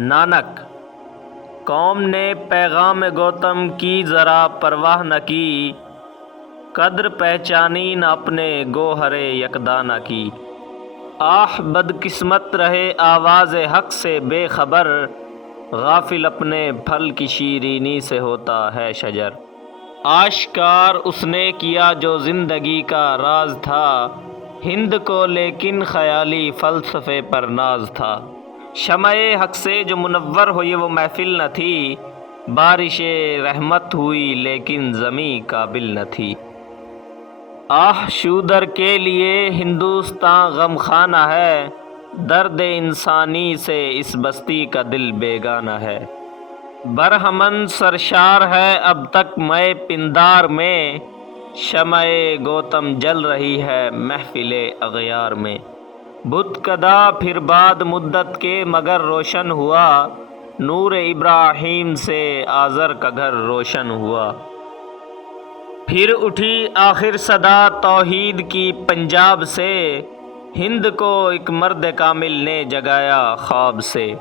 نانک: قوم نے پیغام گوتم کی ذرا پرواہ نہ کی، قدر پہچانی نہ اپنے گوہر یکداں نہ کی۔ آہ بدقسمت رہے آواز حق سے بے خبر، غافل اپنے پھل کی شیرینی سے ہوتا ہے شجر۔ آشکار اس نے کیا جو زندگی کا راز تھا، ہند کو لیکن خیالی فلسفے پر ناز تھا۔ شمع حق سے جو منور ہوئی وہ محفل نہ تھی، بارش رحمت ہوئی لیکن زمیں قابل نہ تھی۔ آہ شودر کے لیے ہندوستاں غم خانہ ہے، درد انسانی سے اس بستی کا دل بیگانہ ہے۔ برہمن سرشار ہے اب تک مے پندار میں، شمع گوتم جل رہی ہے محفل اغیار میں۔ بت کدا پھر بعد مدت کے مگر روشن ہوا، نور ابراہیم سے آذر کا گھر روشن ہوا۔ پھر اٹھی آخر صدا توحید کی پنجاب سے، ہند کو ایک مرد کامل نے جگایا خواب سے۔